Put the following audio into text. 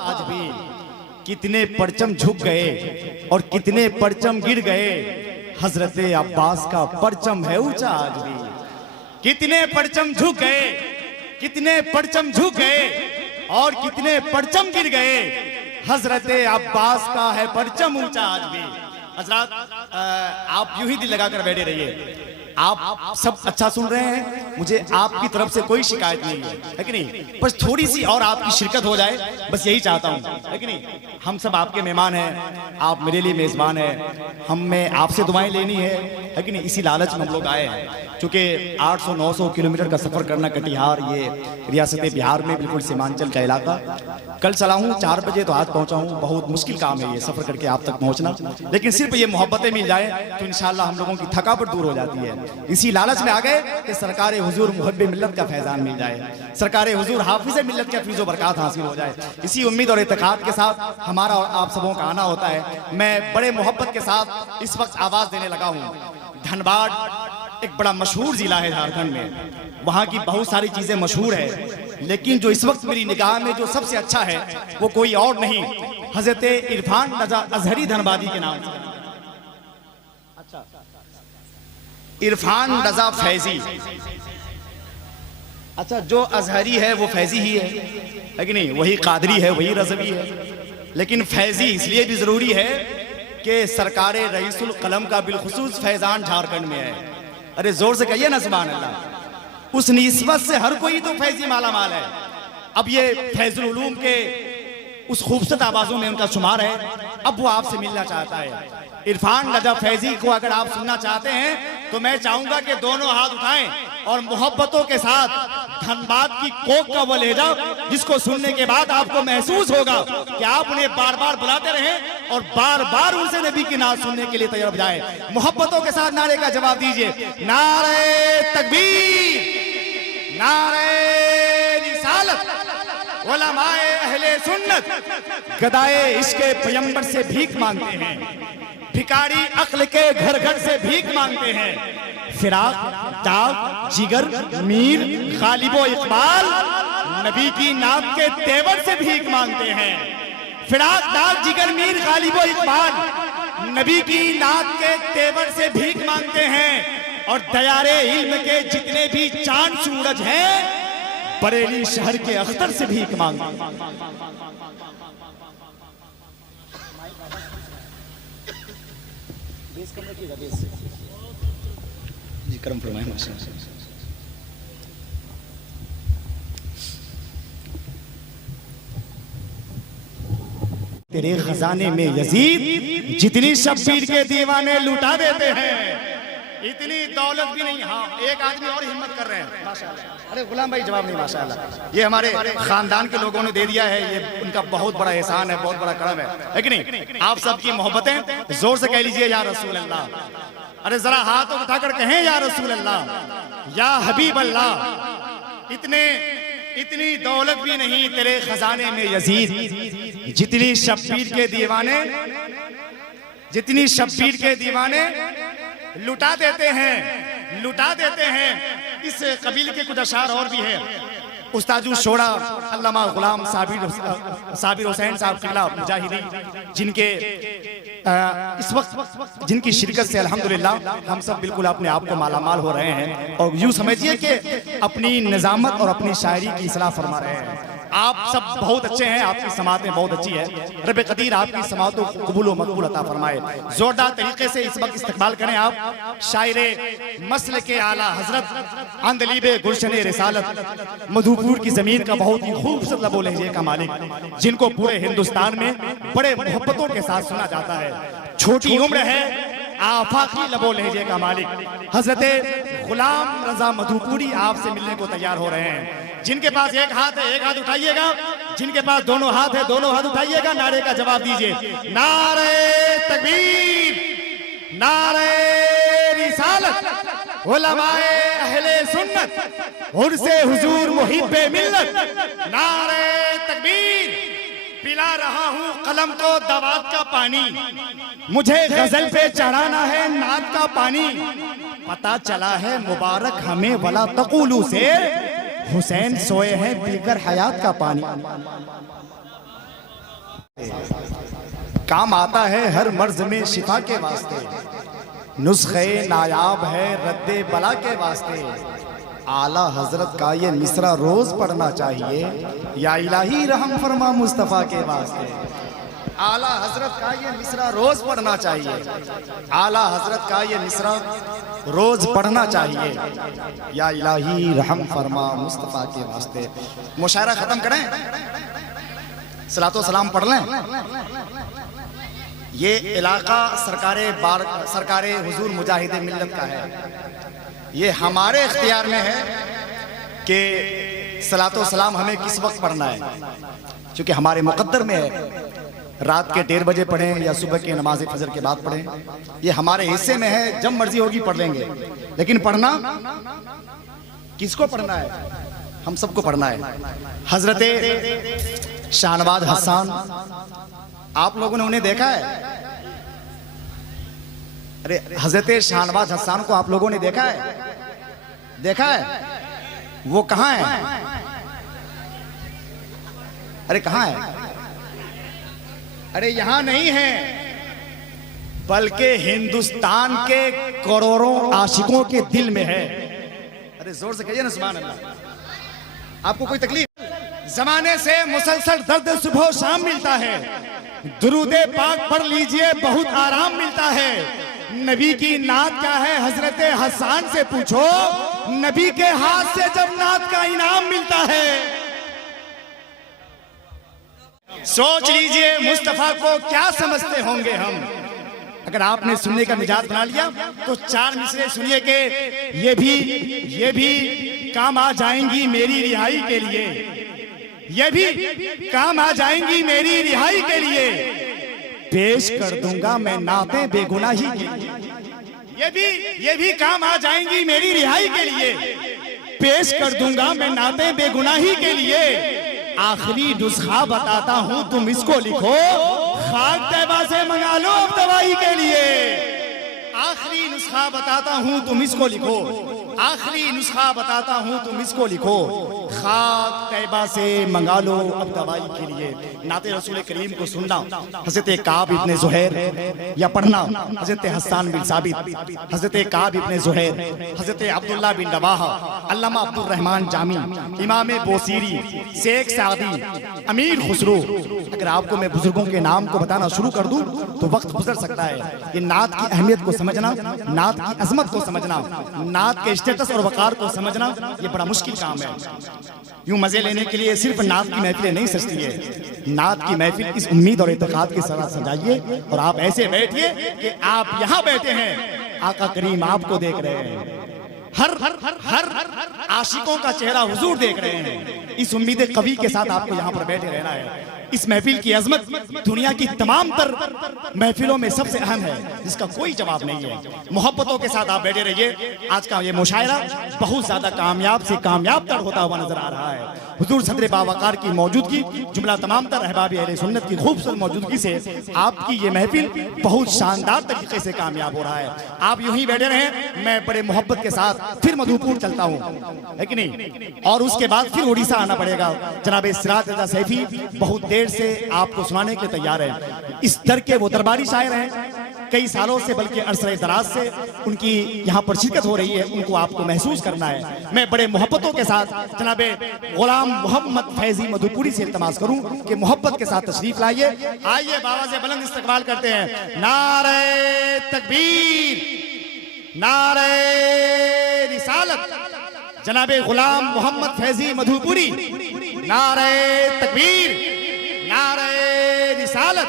आज भी कितने परचम झुक गए और कितने परचम गिर गए, हजरत अब्बास का परचम है ऊंचा आज भी। कितने परचम झुक गए, कितने परचम झुक गए और कितने परचम गिर गए, हजरत अब्बास का है परचम ऊंचा आज भी। हजरत आप यूं ही दिल लगाकर बैठे रहिए, आप सब अच्छा सुन रहे हैं, मुझे आपकी तरफ से कोई शिकायत नहीं है कि नहीं? बस थोड़ी सी और आपकी शिरकत हो जाए, बस यही चाहता हूँ, है कि नहीं? हम सब आपके मेहमान हैं, आप मेरे लिए मेज़बान हैं, हमें आपसे दुआएं लेनी है कि नहीं? इसी लालच में हम लोग आए हैं, क्योंकि 800-900 किलोमीटर का सफ़र करना कटिहार, ये रियासत बिहार में बिल्कुल सीमांचल का इलाका। कल चला हूँ 4 बजे तो आज पहुँचा हूँ, बहुत मुश्किल काम है ये सफ़र करके आप तक पहुँचना, लेकिन सिर्फ ये मोहब्बतें मिल जाए तो इंशाअल्लाह हम लोगों की थकावट दूर हो जाती है। इसी लालच में आ गए कि सरकार हुजूर मुहब्बे मिल्लत का फैजान मिल जाए, सरकार हुजूर हाफिज़ मिल्लत का फीज़ो बरकत हासिल हो जाए। इसी उम्मीद और इत्तेकाद के साथ हमारा और आप सबों का आना होता है। मैं बड़े मोहब्बत के साथ इस वक्त आवाज़ देने लगा हूँ। धनबाद एक बड़ा मशहूर ज़िला है झारखंड में, वहाँ की बहुत सारी चीज़ें मशहूर है, लेकिन जो इस वक्त मेरी निगाह में जो सबसे अच्छा है वो कोई और नहीं, हज़रत इरफान रज़ा अज़हरी धनबादी के नाम से। इरफान रज़ा फैजी, अच्छा जो अज़हरी है वो फैजी ही है कि नहीं? वही कादरी है, वही रज़वी है, लेकिन फैजी इसलिए भी ज़रूरी है कि सरकार रईसुल कलम का बिलखुसूस फैज़ान झारखंड में है। अरे जोर से कहिए ना सुभान अल्लाह। उस निस्बत से हर कोई तो फैजी माला माल है। अब ये फैजुल उलूम के उस खूबसूरत आवाज़ों में उनका शुमार है। अब वो आपसे मिलना चाहता है। इरफान रज़ा फैजी को अगर आप सुनना चाहते हैं तो मैं चाहूंगा कि दोनों हाथ उठाएं और मोहब्बतों के साथ धनबाद की कोक का वो लहजा जिसको सुनने के बाद आपको महसूस होगा कि आप उन्हें बार बार बुलाते रहें और बार बार उनसे नबी की नात सुनने के लिए तैयार हो जाए। मोहब्बतों के साथ नारे का जवाब दीजिए, नारे तकबीर, नारे रिसालत, उलमाए अहले सुन्नत गदाए इश्क़े पैगंबर से भीख मांगते हैं, भिखारी अक्ल के घर घर से भीख मांगते हैं। फिराक दाग जिगर मीर गालिबो इकबाल नबी की नात के तेवर से भीख मांगते हैं। फिराक दाग जिगर मीर गालिबो इकबाल नबी की नात के तेवर से भीख मांगते हैं। और दयारे इल्म के जितने भी चांद सूरज हैं बरेली शहर के अख्तर से भीख मांगते हैं। जी करम फरमाएं माशाअल्लाह। तेरे खजाने में यजीद जितनी शब्बीर के दीवाने लुटा देते हैं, इतनी दौलत भी नहीं। हाँ एक आदमी और हिम्मत कर रहे हैं माशाअल्लाह। अरे गुलाम भाई जवाब नहीं माशाअल्लाह, ये हमारे खानदान के लोगों ने दे दिया है, ये उनका बहुत बड़ा एहसान है, बहुत बड़ा करम है कि नहीं? आप सबकी मोहब्बतें जोर से कह लीजिए या रसूल अल्लाह। अरे जरा हाथ उठाकर कहें या रसूल अल्लाह, या हबीब अल्लाह। इतनी दौलत भी नहीं तेरे खजाने में यजीद जितनी शब्बीर के दीवाने, जितनी शब्बीर के दीवाने लुटा देते हैं, लुटा देते हैं। इस कबील के कुछ अशार और भी है। उस्तादु शोड़ा अल्लामा गुलाम साबिर हुसैन साहब किला मुजाहिदी, जिनके इस वक्त जिनकी शिरकत से अल्हम्दुलिल्लाह हम सब बिल्कुल अपने आप को मालामाल हो रहे हैं और यूँ समझिए कि अपनी निज़ामत और अपनी शायरी की इस्लाह फरमा रहे हैं। आप सब बहुत अच्छे हैं, आपकी समातें बहुत अच्छी है। रब कदीर आपकी समातों को कबूल व मकबूल अता फरमाए। जोरदार तरीके से इस वक्त इस्तकबाल करें आप शायरे मसल के आला हजरत अंदलीबे गुलशन रिसालत मधुपुर की जमीन का बहुत ही खूबसूरत लबो लहजे का मालिक, जिनको पूरे हिंदुस्तान में बड़े मोहब्बतों के साथ सुना जाता है। छोटी उम्र है, आफाकी लबो लहजे का मालिक हजरत गुलाम रजा मधुपुरी आपसे मिलने को तैयार हो रहे हैं। जिनके पास एक हाथ है एक हाथ उठाइएगा, जिनके पास दोनों हाथ है दोनों हाथ उठाइएगा। नारे का जवाब दीजिए, नारे तकबीर, नारे रिसालत, उलमाए अहले सुन्नत, उर्से हुजूर मुहिब्बे मिल्लत। नारे तकबीर, पिला रहा हूँ कलम को दवात का पानी, मुझे गजल पे चढ़ाना है नात का पानी। पता चला है मुबारक हमें वला तकुलू से, हुसैन सोए हैं पीकर हयात का पानी। काम आता है हर मर्ज में शिफा के वास्ते, नुस्खे नायाब है रद्दे बला के वास्ते। आला हजरत का ये मिसरा रोज पढ़ना चाहिए, या इलाही रहम फरमा मुस्तफ़ा के वास्ते। आला हजरत का ये मिसरा रोज पढ़ना चाहिए, आला हजरत का ये मिसरा रोज पढ़ना चाहिए, या इलाही रहम फरमा मुस्तफ़ा के वास्ते। मुशायरा खत्म करें, सलातो सलाम पढ़ लें। ये इलाका सरकारे हुजूर मुजाहिदे मिल्लत का है। ये हमारे इख्तियार में है कि सलातो सलाम हमें किस वक्त पढ़ना है, क्योंकि हमारे मुकद्दर में है रात के 1:30 बजे पढ़ें या सुबह की नमाज फजर के बाद पढ़ें। ये हमारे हिस्से में है, जब मर्जी होगी पढ़ लेंगे। लेकिन पढ़ना किसको पढ़ना है? हम सबको पढ़ना है। हजरत शाहनवाज हसन, आप लोगों ने उन्हें देखा है? अरे हजरत शाहनवाज हसन को आप लोगों ने देखा है? देखा है? वो कहाँ है? अरे कहाँ है? अरे यहाँ नहीं है, बल्कि हिंदुस्तान के करोड़ों आशिकों के दिल में है। अरे जोर से कहिए ना सुभान अल्लाह। आपको कोई तकलीफ? जमाने से मुसलसल दर्द सुबह शाम मिलता है, दुरूदे पाक पढ़ लीजिए बहुत आराम मिलता है। नबी की नात क्या है हजरत हसन से पूछो, नबी के हाथ से जब नात का इनाम मिलता है। सोच लीजिए मुस्तफा को क्या समझते होंगे हम। अगर आपने सुनने का मिजाज बना लिया तो 4 मिसरे सुनिए कि ये भी काम आ जाएंगी मेरी रिहाई के लिए, ये भी काम आ जाएंगी मेरी रिहाई के लिए। पेश कर दूंगा मैं नातें बेगुनाही के लिए, ये भी काम आ जाएंगी मेरी रिहाई के लिए। पेश कर दूंगा मैं नातें बेगुनाही के लिए। आखिरी नुस्खा बताता हूं तुम इसको लिखो, खाक तैबा से मंगा लो अब दवाई के लिए। आखिरी नुस्खा बताता हूं तुम इसको लिखो, आखिरी नुस्खा बताता हूं तुम इसको लिखो, खाक तैबा से मंगा लो अब दवाई के लिए। नाते रसूल करीम को सुनना हजरत काब इब्ने ज़ुहैर, या पढ़ना हजरत हसन बिन साबित, हजरत काब इब्ने ज़ुहैर, हजरत अब्दुल्लाह बिन रवाहा, अल्लामा अब्दुल रहमान जामी, इमाम बोसीरी, शेख सादी, अमीर खुसरो। अगर आपको मैं बुजुर्गों के नाम को बताना शुरू कर दूं तो वक्त गुजर सकता है। ये नात की अहमियत को समझना, नात की अजमत को समझना, नात के स्टेटस और वकार को समझना, ये बड़ा मुश्किल काम है। यूं मजे लेने के लिए सिर्फ नात की महफिलें नहीं सजती है। नात की महफिल इस उम्मीद और इत्तेकाद के साथ सजाइए और आप ऐसे बैठिए कि आप यहाँ बैठे हैं, आका करीम आपको देख रहे हैं, हर आशिकों का चेहरा हुजूर देख रहे हैं। इस उम्मीद कवी के साथ आपको यहाँ पर बैठे रहना है। इस महफिल की अजमत दुनिया की तमाम तर महफिलों में सबसे अहम है, जिसका कोई जवाब नहीं है। मोहब्बतों के साथ आप बैठे रहिए। आज का ये मुशायरा बहुत ज्यादा कामयाब से कामयाब तर होता हुआ नजर आ रहा है। हुजूर सदर बावकार की मौजूदगी, जुमला तमाम तर अहबाब अहले सुन्नत की खूबसूरत मौजूदगी से आपकी ये महफिल बहुत शानदार तरीके से कामयाब हो रहा है। आप यूं ही बैठे रहें, मैं बड़े मोहब्बत के साथ फिर मधुपुर चलता हूँ, है कि नहीं? और उसके बाद फिर उड़ीसा आना पड़ेगा। जनाब सिराज रजा सैफी बहुत देर से आपको सुनाने के तैयार है। इस दर के वो दरबारी शायर हैं, कई सालों से बल्कि अरसे दराज से उनकी यहाँ पर शिरकत हो रही है, उनको आपको महसूस करना है। मैं बड़े मोहब्बतों के साथ जनाब गुलाम मोहम्मद फैजी मधुपुरी से इल्तमास करूं कि मोहब्बत के साथ तशरीफ लाइए। आइए बाबा से बुलंद इस्तकबाल करते हैं। नारे तकबीर, नारे रिसालत, जनाब गुलाम मोहम्मद फैजी मधुपुरी। नारे तकबीर, नारे रिसालत।